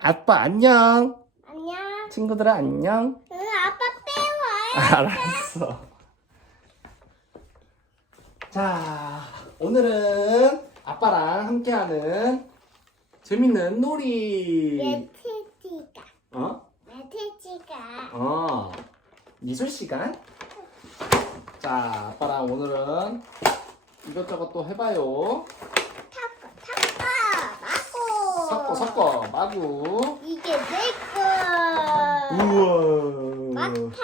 아빠 안녕. 안녕. 친구들아 안녕. 응, 아빠 빼와. 알았어. 자, 오늘은 아빠랑 함께하는 재밌는 놀이. 레트지가. 어? 레트지가. 어. 미술 시간? 자, 아빠랑 오늘은 이것저것 또 해봐요. 섞어, 섞어, 마구. 이게 내 거. 우와. 많다.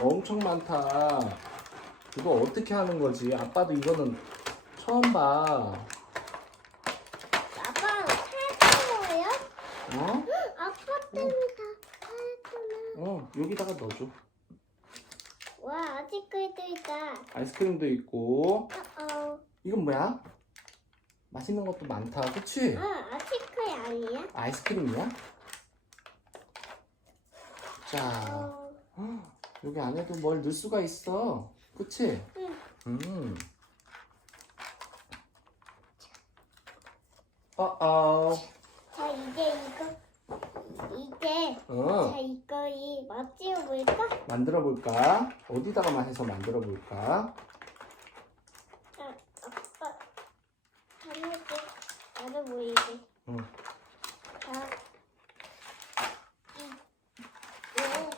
엄청 많다. 이거 어떻게 하는 거지? 아빠도 이거는 처음 봐. 아빠 살거예요? 어? 아빠 때문에 다 살구나. 어, 여기다가 넣어줘. 와, 아직 글도 있다. 아이스크림도 있고. 어, 이건 뭐야? 맛있는 것도 많다. 그치? 어, 아티클 아니야? 아이스크림이야? 자, 어, 헉, 여기 안에도 뭘 넣을 수가 있어. 그치? 응. 음. 어어. 자 이제 이거 이제 어. 자 이거 이 맛지어 볼까? 만들어 볼까? 어디다가만 해서 만들어 볼까? 자, 아빠 하늘게 나도 보이게. 응. 자, 이, 네.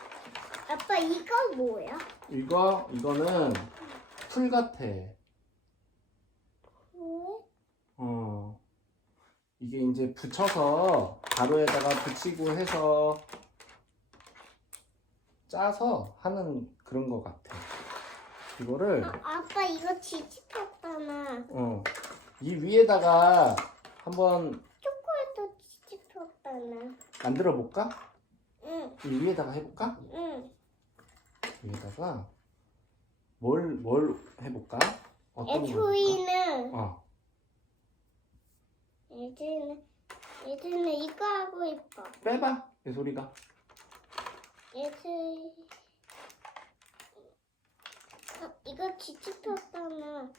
아빠 이거 뭐야? 이거 이거는 풀 같아. 왜? 어. 이게 이제 붙여서 가루에다가 붙이고 해서 짜서 하는 그런 거 같아. 이거를 아, 아빠 이거 뒤집혔잖아. 어. 이 위에다가 한번 초콜릿도 뒤집혔잖아. 만들어 볼까? 응, 이 위에다가 해볼까? 응. 위에다가 뭘 뭘 해볼까? 어떤 해볼까? 애초이는 어. 애초이는 애초이는 이거 하고 있어. 빼봐. 내 소리가. 얘들 어, 이거 뒤집혔잖아.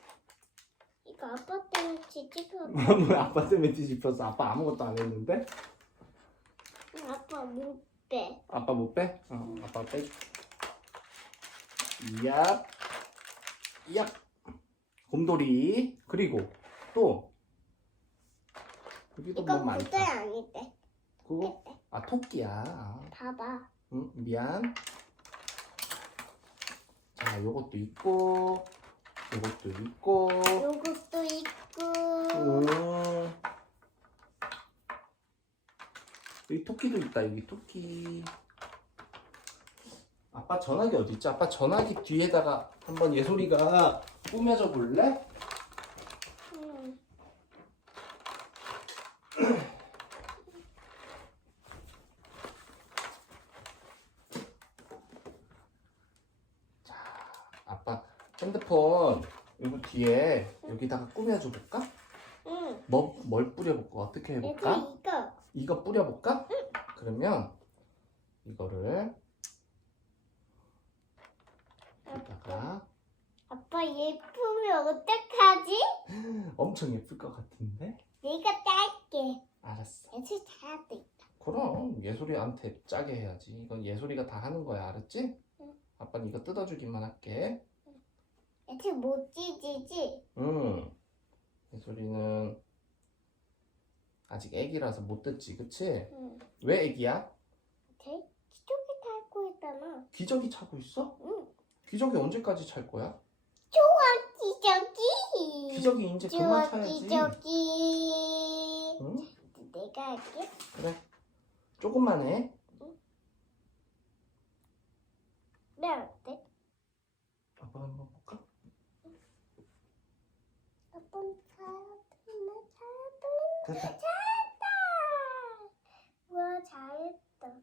이거 아빠 때문에 뒤집혔다. 뭐 아빠 때문에 뒤집혔어. 아빠 아무것도 안 했는데? 아빠 못 빼. 아빠 못 빼? 어, 아빠 빼. 얍. 얍. 곰돌이. 그리고 또 여기도 뭐 이건 많다. 모자 아닌데. 그거 아 토끼야. 아, 봐봐. 응, 미안. 자, 요것도 있고 요것도 있고 요것도 있고. 음. 여기 토끼도 있다. 여기 토끼. 아빠 전화기 어디 있지? 아빠 전화기 뒤에다가 한번 예솔이가 꾸며줘 볼래? 응. 아빠 핸드폰 여기 뒤에 여기다가 꾸며줘 볼까? 응. 뭐, 뭘 뿌려볼까? 어떻게 해볼까? 이거. 이거 뿌려볼까? 그러면 이거를 여기다가 아빠 예쁘면 어떡하지? 엄청 예쁠 것 같은데? 내가 딸게. 알았어. 애들 잘돼 있다. 그럼 예솔이한테 짜게 해야지. 이건 예솔이가 다 하는 거야, 알았지? 응. 아빠는 이거 뜯어주기만 할게. 애들 못 찢이지? 응. 예솔이는 아직 애기라서 못 뜯지, 그치? 응. 왜 애기야? 돼? 기저귀 달고 있잖아. 기저귀 차고 있어? 응. 기저귀 언제까지 찰 거야? 기저귀. 이제 그만 차야지. 기저귀. 응? 내가 할게. 그래. 조금만 해. 네, 어때? 아빠 한번 볼까? 아빠는 잘 들리네, 잘 들리네. 됐다. 잘했다. 우와, 잘했다.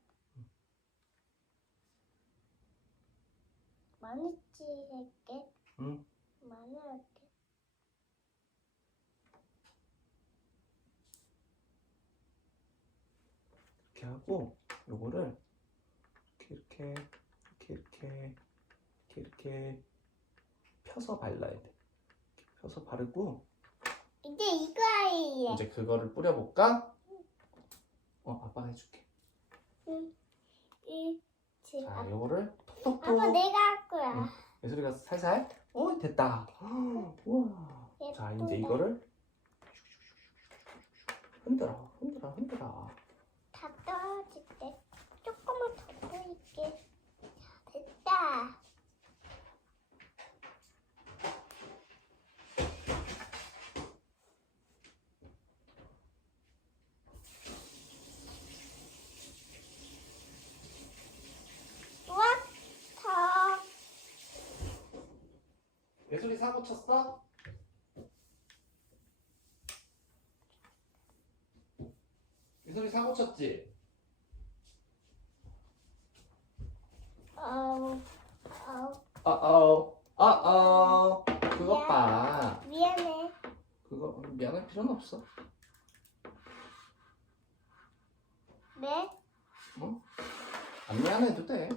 많이 찌할게. 응. 많이 할게. 이렇게 하고 요거를 이렇게 이렇게 이렇게 이렇게 이렇게 펴서 발라야 돼. 펴서 바르고 이제 이거 할래. 이제 그거를 뿌려볼까? 어, 아빠가 해줄게. 응. 이, 지. 자, 아빠, 요거를 톡톡톡. 아빠 내가 할 거야. 응. 예솔이가 살살. 어, 됐다. 우와. 자, 이제. 이거를 흔들어, 흔들어, 흔들어. 다 떨어질 때 조금만 더. 자, 됐다. 예솔이 사고 쳤어? 예솔이 사고 쳤지? 어우, 어우, 어어, 어어. 그것 봐. 미안해. 그거 미안할 필요는 없어. 네? 안 미안해도 돼.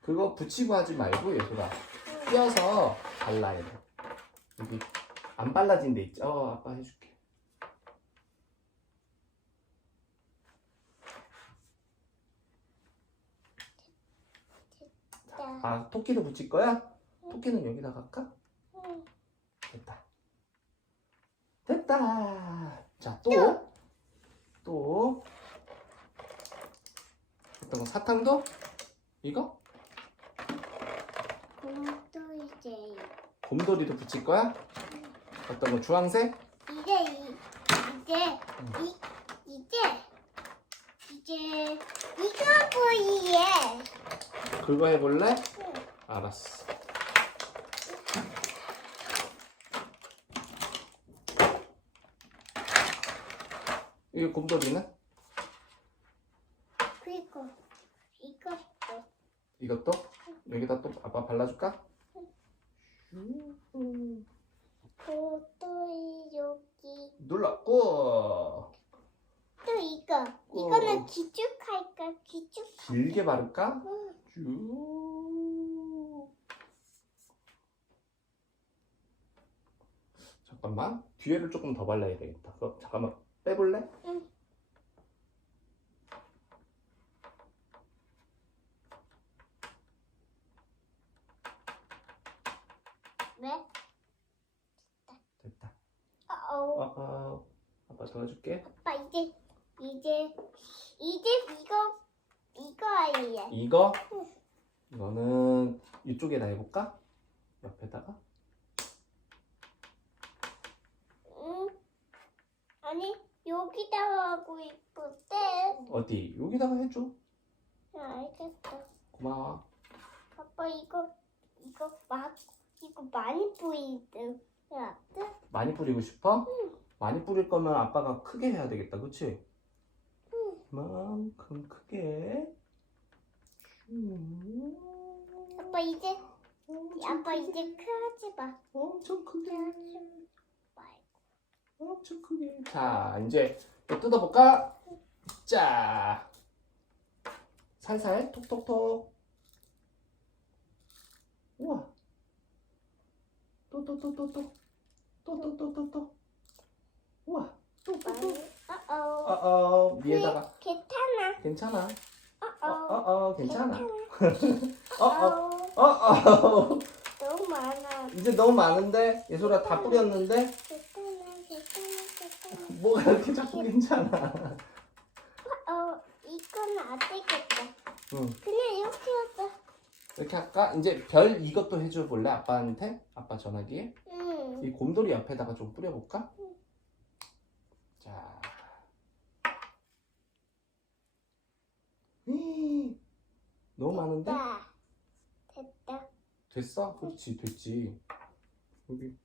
그거 붙이고 하지 말고 예솔아. 띄어서 발라야 돼. 여기 안 발라진 데 있지? 어, 아빠 해줄게. 자, 아, 토끼도 붙일 거야? 토끼는 여기다 갈까? 응. 됐다. 됐다. 자, 또. 또. 어떤 거? 사탕도? 이거? 곰도 이제 곰돌이도 붙일 거야? 어떤 거? 주황색? 이제 이, 이제 이 이제 이제 이거 보이에 그거 해볼래? 알았어. 이 곰돌이는? 그리고 이것도 이것도? 여기다 또 아빠 발라줄까? 고도 여기 눌렀고 또 이거 이거는 기죽할까 기죽 길게 바를까? 응. 쭉 잠깐만 뒤에를 조금 더 발라야 되겠다 그거 잠깐만 빼볼래? 응. 왜? 됐다 어 어, 어. 아빠 도와줄게 아빠 이제 이제 이제 이거 이거 아이야 이거? 이거는 이쪽에다 해볼까? 옆에다가 응 아니 여기다가 하고 있을때 어디? 여기다가 해줘 알겠어 고마워 아빠 이거 이거 막 이거 많이 야 많이 뿌리고 싶어? 많이 뿌릴 거면 아빠가 크게 해야 되겠다 그치? 응. 만큼 크게. 음. 아빠 이제 엄청 아빠 크게. 이제 크지 마. 엄청 크게. 크지 말고. 엄청 크게. 자 이제 또 뜯어볼까? 자. 살살 톡톡톡. 우와. 또 또 또 또 또. 또 또 또 또 또. 우와. 또또또 어어. 어어. 위에다가. 괜찮아. 괜찮아? 어어. 어어 괜찮아? 어어. 어어 너무 많아. 이제 너무 많은데? 예솔아 다 뿌렸는데? 괜찮아 괜찮아. 괜찮아 뭐가 이렇게 자꾸 괜찮아? 어. 이거는 안 되겠다. 응. 그냥 이렇게 하자. 이렇게 할까? 이제 별 이것도 해줘 볼래? 아빠한테? 아빠 전화기에? 응. 이 곰돌이 옆에다가 좀 뿌려볼까? 자. 히, 너무 많은데? 됐다 됐다 됐어? 그렇지, 됐지. 여기.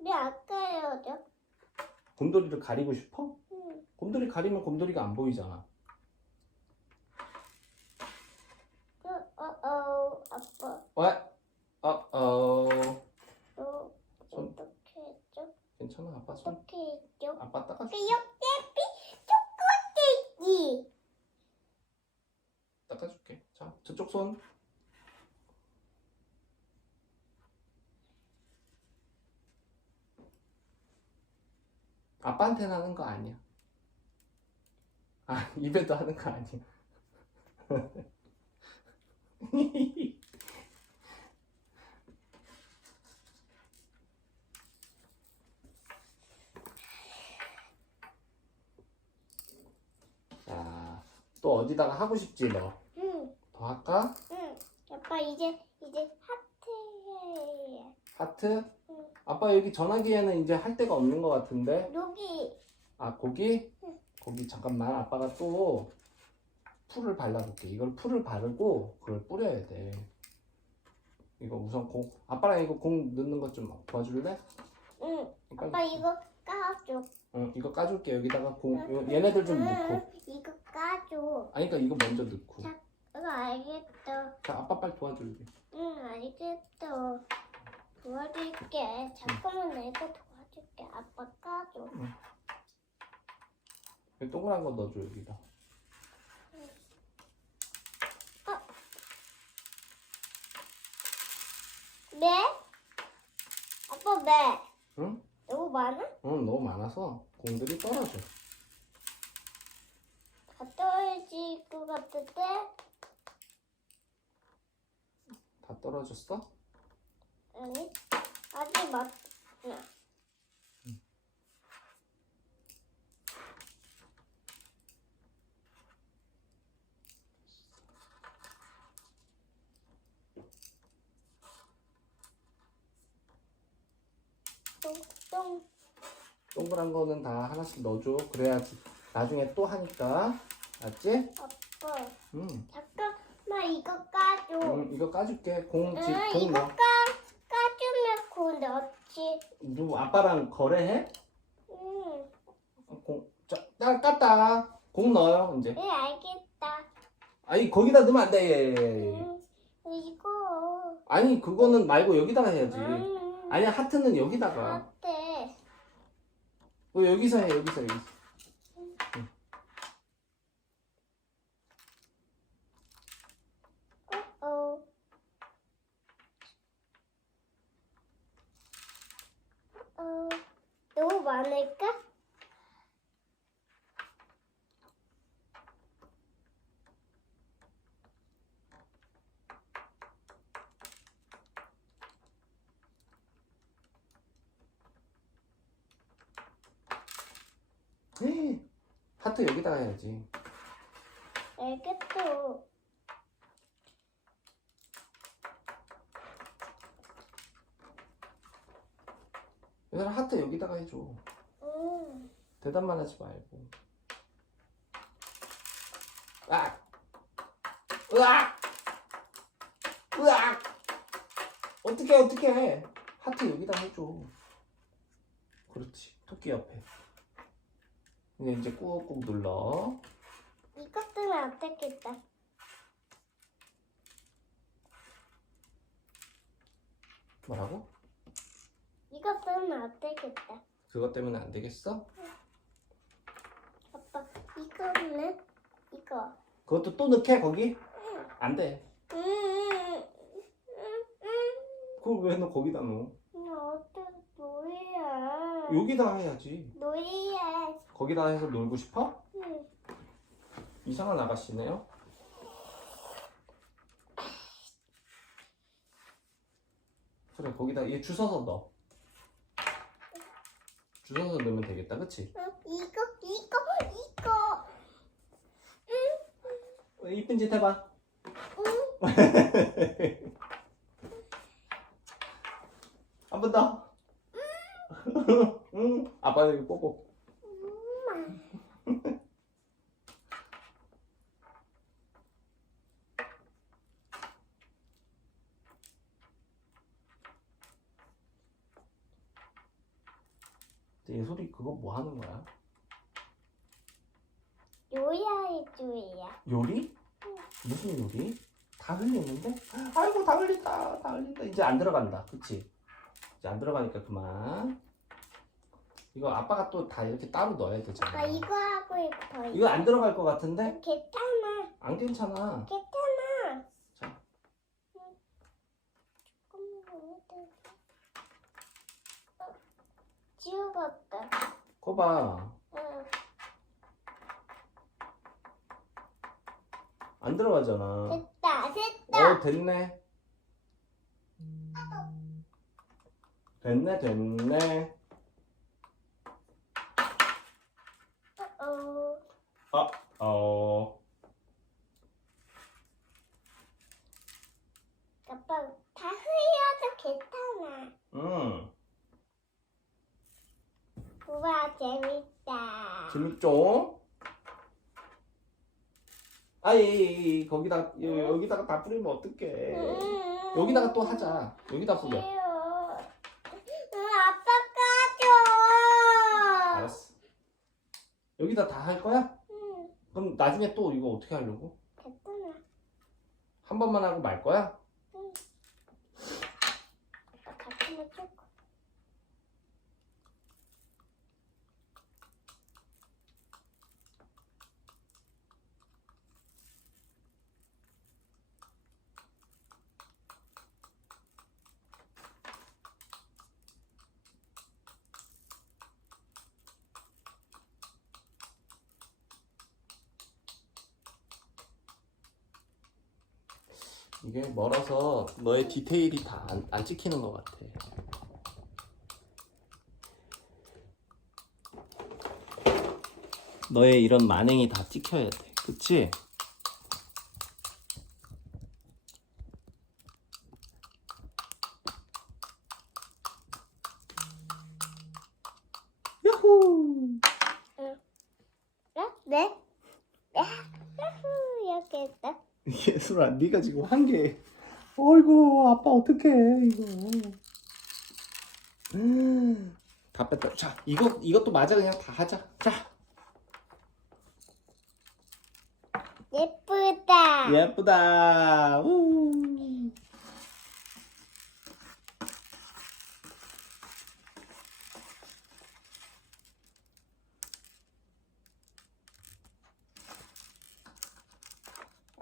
왜 아까 해야죠? 곰돌이를 가리고 싶어? 응 곰돌이 가리면 곰돌이가 안 보이잖아. 그, 어 어 아빠 왜? 어어. 너 손. 어떻게 했죠? 괜찮아, 아빠 손. 어떻게 했죠? 아빠 닦아줄게. 귀엽 게 초코데기 닦아줄게. 자, 저쪽 손. 아빠한테는 하는 거 아니야. 아, 입에도 하는 거 아니야. 자, 또 어디다가 하고 싶지 너? 응, 더 할까? 응. 아빠 이제 이제 하트 해. 하트? 응. 아빠 여기 전화기에는 이제 할 데가 없는 것 같은데. 여기 아 거기? 응. 거기 잠깐만 아빠가 또 풀을 발라볼게 이걸 풀을 바르고 그걸 뿌려야 돼 이거 우선 공 아빠랑 이거 공 넣는 것 좀 도와줄래? 응. 아빠 이거 까줘. 응 이거 까줄게 여기다가 공 요- 얘네들 좀 넣고 응, 이거 까줘. 아니 그러니까 이거 먼저 넣고 자. 응, 알겠어. 자 아빠 빨리 도와줄게 응, 알겠어. 도와줄게. 잠깐만 내가 도와줄게. 아빠 까줘. 여기 동그란 거 넣어줘 여기다 네? 아빠 네? 응? 너무 많아? 응 너무 많아서 공들이 떨어져 다 떨어질 것 같은데? 다 떨어졌어? 아니, 아직 많아. 똥똥 동그란 거는 다 하나씩 넣어줘 그래야지 나중에 또 하니까 알지? 아빠 응, 잠깐만 이거 까줘. 응 이거 까줄게 공, 지, 응, 공 이거 넣어 까 까주면 고 넣지. 누구 아빠랑 거래해? 응, 어, 공, 자, 딱 깠다. 공 넣어요, 이제. 네 알겠다. 아니, 거기다 넣으면 안 돼. 응, 이거. 아니, 그거는 말고 여기다가 해야지. 응. 아니야, 하트는 여기다가. 어때? 어, 여기서 해, 여기서, 여기서. 어. 어. 너무 많을까? 에이, 하트 여기다가 해야지. 알겠어. 얘들아, 하트 여기다가 해줘. 응. 대답만 하지 말고. 아! 으악! 으악! 어떻게, 어떻게 해? 하트 여기다 해줘. 그렇지. 토끼 옆에. 근데 이제 꾹꾹 눌러. 이것들은 안 되겠다. 뭐라고? 이것들은 안 되겠다. 그것 때문에 안 되겠어? 아빠, 이거는 이거. 그것도 또 넣게 거기? 안 돼. 음, 음, 음, 그걸 왜 너 거기다 넣어? 음. 어떤 노예야? 여기다 해야지. 노예야. 거기다 해서 놀고 싶어? 응. 이상한 아가씨네요. 그래 거기다 얘 주워서 넣어. 주워서 넣으면 되겠다, 그치? 응, 이거, 이거, 이거. 어, 이쁜 짓 해봐. 한번 더. 응. 아빠 여기 뽀뽀. 얘 소리 그거 뭐 하는 거야? 요야의 주예야. 요리? 무슨 요리? 다 흘리는데? 아이고 다 흘린다 다 흘린다 이제 안 들어간다 그치? 이제 안 들어가니까 그만 이거 아빠가 또 다 이렇게 따로 넣어야 되잖아 아빠 이거 하고 이거 더 이거 안 들어갈 것 같은데? 괜찮아. 안 괜찮아 괜찮아. 자. 지워봤다. 거봐. 응. 안 들어가잖아. 됐다, 됐다. 어, 됐네. 됐네, 됐네. 어, 아, 어. 아빠 다 흘려도 괜찮아. 음, 우와, 재밌다. 재밌죠? 아이, 거기다가, 여- 여기다가 다 뿌리면 어떡해. 음. 여기다가 또 하자. 여기다 뿌려. 싫어. 응, 아빠 까줘. 알았어. 여기다 다 할 거야? 응, 그럼 나중에 또 이거 어떻게 하려고? 괜찮아. 한 번만 하고 말 거야? 아빠 같이 해줄 거. 이게 멀어서 너의 디테일이 다 안 안 찍히는 것 같아. 너의 이런 만행이 다 찍혀야 돼. 그치? 야호! 어? 네? 야, 야후, 이렇게 했다. 예술아, 네가 지금 한 개. 어이구, 아빠 어떡해 이거. 음, 다 뺐다. 자, 이거 이것도 맞아 그냥 다 하자. 자, 예쁘다. 예쁘다. 우.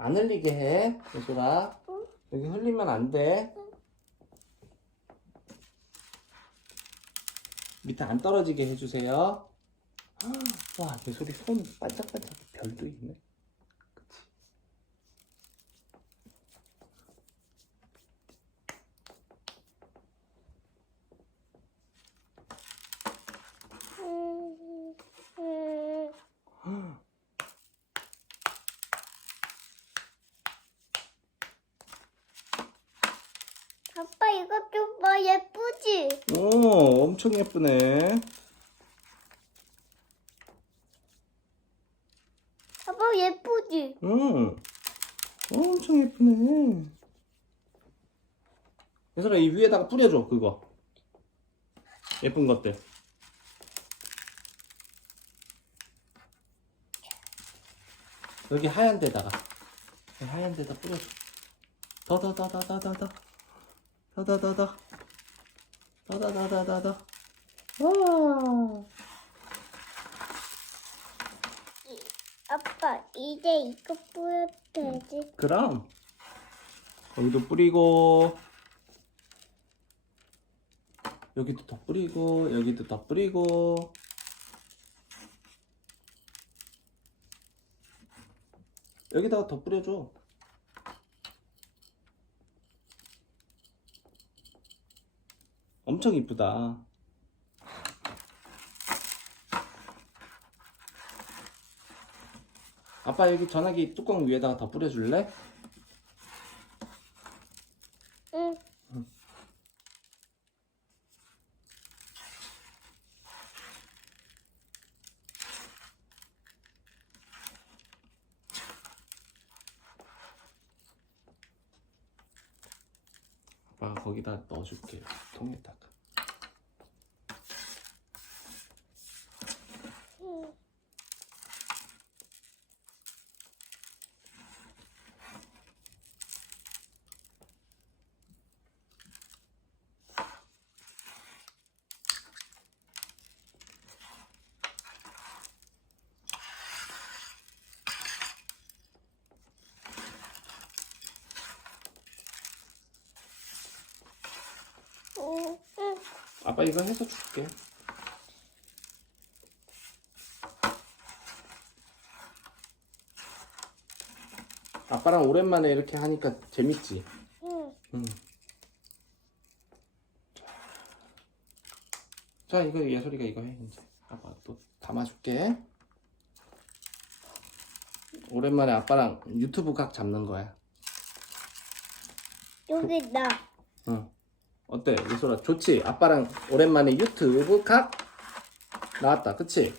안 흘리게 해. 응. 여기 흘리면 안 돼. 밑에 안 떨어지게 해주세요. 와, 예술이 손 반짝반짝 별도 있네. 그치? 음, 음. 아빠 이것 좀 봐, 예쁘지? 오, 엄청 예쁘네. 아빠 예쁘지? 응. 엄청 예쁘네. 예슬아, 이 위에다가 뿌려줘, 그거. 예쁜 것들. 여기 하얀 데다가. 하얀 데다 뿌려줘. 더, 더, 더, 더, 더, 더, 더. 더, 더, 더, 더. 더, 더, 더, 더, 더, 더. 와. 아빠 이제 이거 뿌려도 되지? 그럼 여기도 뿌리고 여기도 더 뿌리고 여기도 더 뿌리고 여기다가 더 뿌려줘 엄청 이쁘다 아빠 여기 전화기 뚜껑 위에다가 더 뿌려줄래? 응. 아빠가 거기다 넣어줄게 통에다가 내가 해서 줄게. 아빠랑 오랜만에 이렇게 하니까 재밌지? 응. 응. 자, 이거 예솔이가 이거 해 이제. 아빠 또 담아줄게. 오랜만에 아빠랑 유튜브 각 잡는 거야. 여기 있다. 응. 어때, 예솔아? 좋지? 아빠랑 오랜만에 유튜브 각 나왔다, 그치?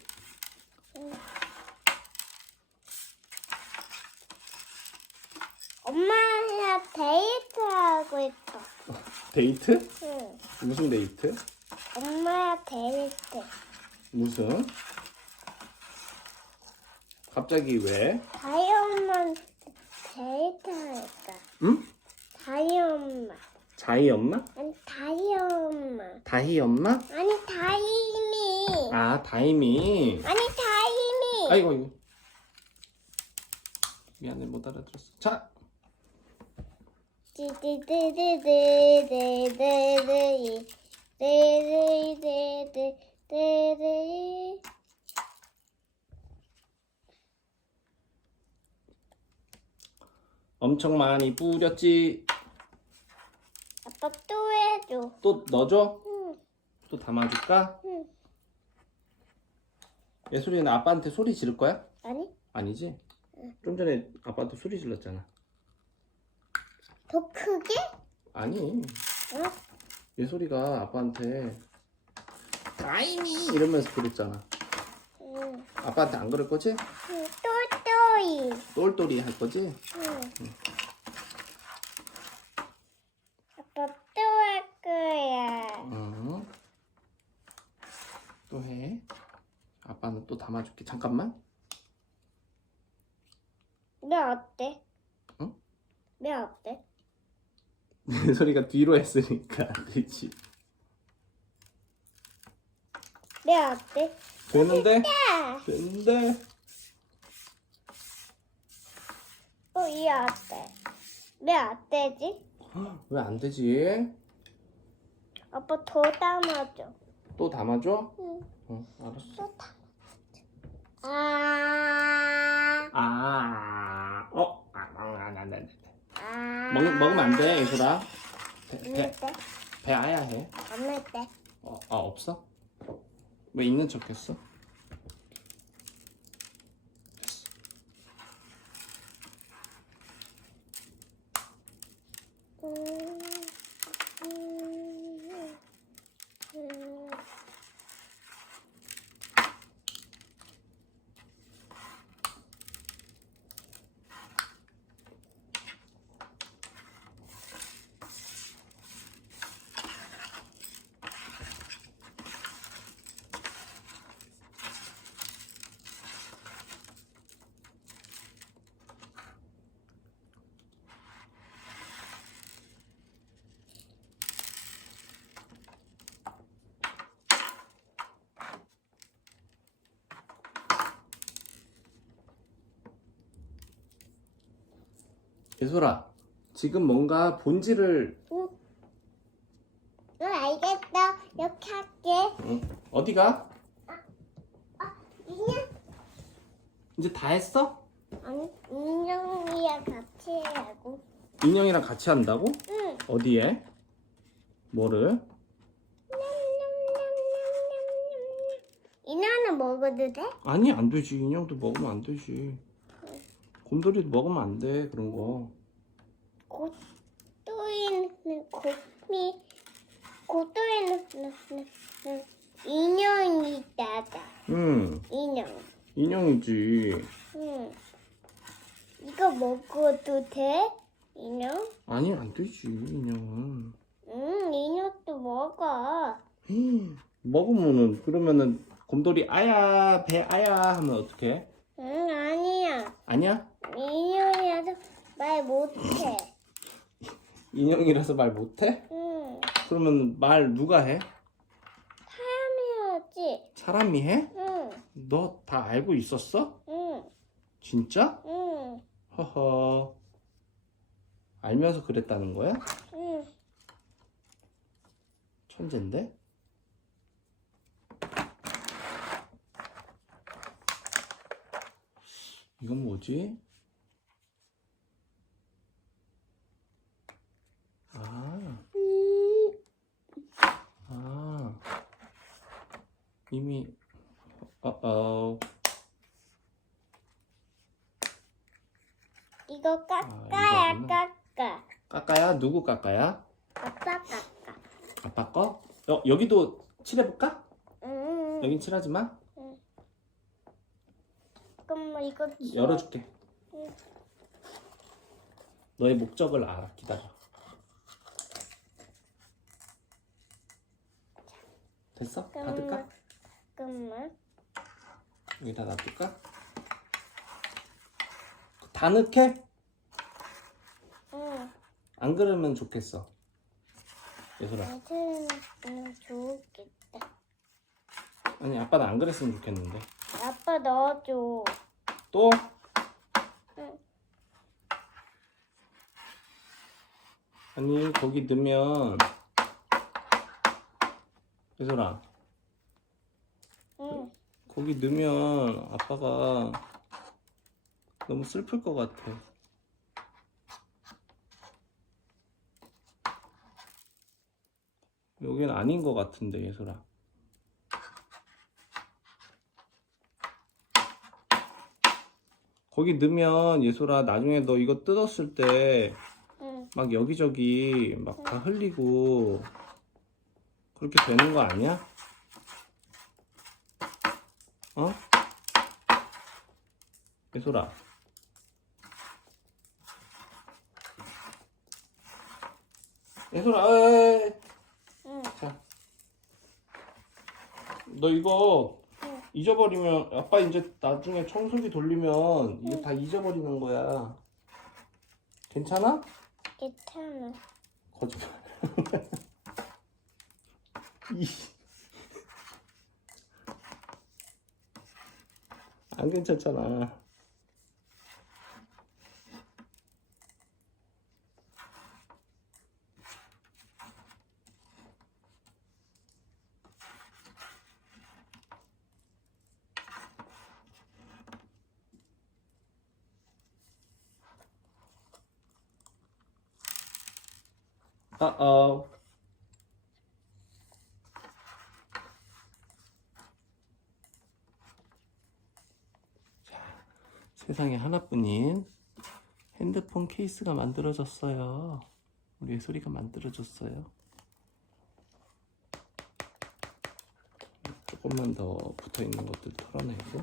엄마랑 데이트 하고 있어. 데이트? 응. 무슨 데이트? 엄마랑 데이트. 무슨? 갑자기 왜? 다이 엄마 데이트하니까. 응? 다이 엄마. 자이 엄마? 아니. 다희 엄마? 아니 다이미. 아, 다임이. 아니 다이미. 아이고, 아이고. 미안해, 못 알아들었어. 자, 띠띠띠띠띠띠띠띠. 띠띠띠띠띠띠. 엄청 많이 뿌렸지. 아빠 또 해줘. 또 넣어줘? 응. 또 담아줄까? 응. 예술이는 아빠한테 소리 지를 거야? 아니 아니지? 좀 전에 아빠한테 소리 질렀잖아. 더 크게? 아니, 응? 예솔이가 아빠한테 다임이 이러면서 그랬잖아. 응. 아빠한테 안 그럴 거지? 응. 또또이. 똘똘이 할 거지? 응. 아빠 또 할 거야. 응. 또 해. 아빠는 또 담아줄게. 잠깐만. 왜 어때? 응? 왜 어때? 예솔이가 뒤로 했으니까 안 되지. 왜 어때? 되는데? 야! 되는데? 어, 이 어때? 왜 어때지? 왜 안 되지? 아빠 더 담아줘. 또 담아줘? 응. 응, 알았어. 또 담 아. 아, 어, 아, 안 돼, 안 돼. 아. 먹, 먹으면 안 돼, 예솔아. 배, 배, 때? 배 아야 해. 없는 때? 어, 아, 없어? 왜 있는 척 했어? 음, 음, 음. 예솔아, 지금 뭔가 본질을, 응. 응, 알겠어. 이렇게 할게. 응, 어디가? 인형? 이제 다 했어? 아니, 인형이랑 같이 하고. 인형이랑 같이 한다고? 응. 어디에? 뭐를? 인형은 먹어도 돼? 아니, 안 되지. 인형도 먹으면 안 되지. 곰돌이도 먹으면 안 돼, 그런 거. 고또이는 곰이 고또이는 인형이 있다다. 응, 인형. 인형이지. 응. 이거 먹어도 돼? 인형? 아니, 안 되지, 인형은. 응, 인형도 먹어. 먹으면은, 그러면은, 곰돌이 아야, 배 아야 하면 어떡해? 응, 아니야. 아니야? 인형이라서 말 못해. 인형이라서 말 못해? 응. 그러면 말 누가 해? 사람이야지. 사람이 해? 응, 너 다 알고 있었어? 응, 진짜? 응, 허허. 알면서 그랬다는 거야? 응. 천재인데? 이건 뭐지? 이미 어어 이거 아, 깎아야 이거구나. 깎아. 까까야 누구 까까야? 아빠 깎아. 아빠 거? 어, 여기도 칠해볼까? 음. 여긴 칠하지 마. 잠깐만 이거 열어줄게. 응. 너의 목적을 알아. 기다려. 됐어? 닫을까? 잠깐만. 여기다 놔둘까? 다 넣게? 응. 안 그러면 좋겠어. 예솔아. 아들은 좋겠다. 아니 아빠는 안 그랬으면 좋겠는데. 아빠 넣어줘. 또? 응. 아니 거기 넣으면 예솔아 응. 거기 넣으면 아빠가 너무 슬플 것 같아. 여긴 아닌 것 같은데 예솔아. 거기 넣으면 예솔아 나중에 너 이거 뜯었을 때막 응. 여기저기 막 다 흘리고 그렇게 되는 거 아니야? 어? 예솔아 예솔아 에이. 응. 자. 너 이거 응. 잊어버리면 아빠 이제 나중에 청소기 돌리면 이거 다 잊어버리는 거야 괜찮아? 괜찮아. 거짓말. 이. 안 괜찮잖아. 어 세상에 하나뿐인 핸드폰 케이스가 만들어졌어요. 우리 예솔이가 만들어줬어요. 조금만 더 붙어 있는 것들 털어내고.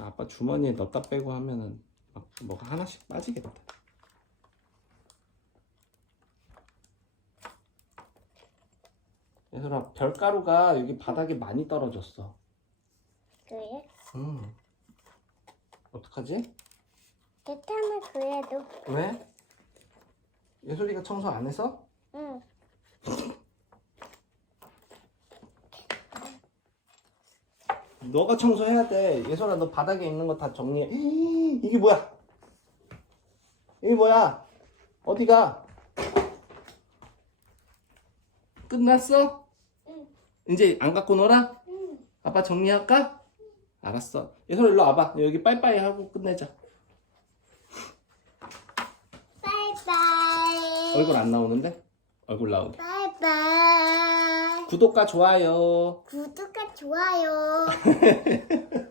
아빠 주머니에 넣었다 빼고 하면은 막 뭐가 하나씩 빠지겠다. 예솔아 별가루가 여기 바닥에 많이 떨어졌어. 그래? 음. 어떡하지? 괜찮아 그래도. 왜? 예솔이가 청소 안 해서? 응. 너가 청소해야 돼. 예솔아 너 바닥에 있는 거 다 정리해. 이게 뭐야? 이게 뭐야? 어디가? 끝났어? 응. 이제 안 갖고 놀아? 응. 아빠 정리할까? 알았어. 예솔아 일로 와봐. 여기 빠이빠이 하고 끝내자. 바이바이. 얼굴 안 나오는데? 얼굴 나오게. 바이바이. 구독과 좋아요. 구독과 좋아요.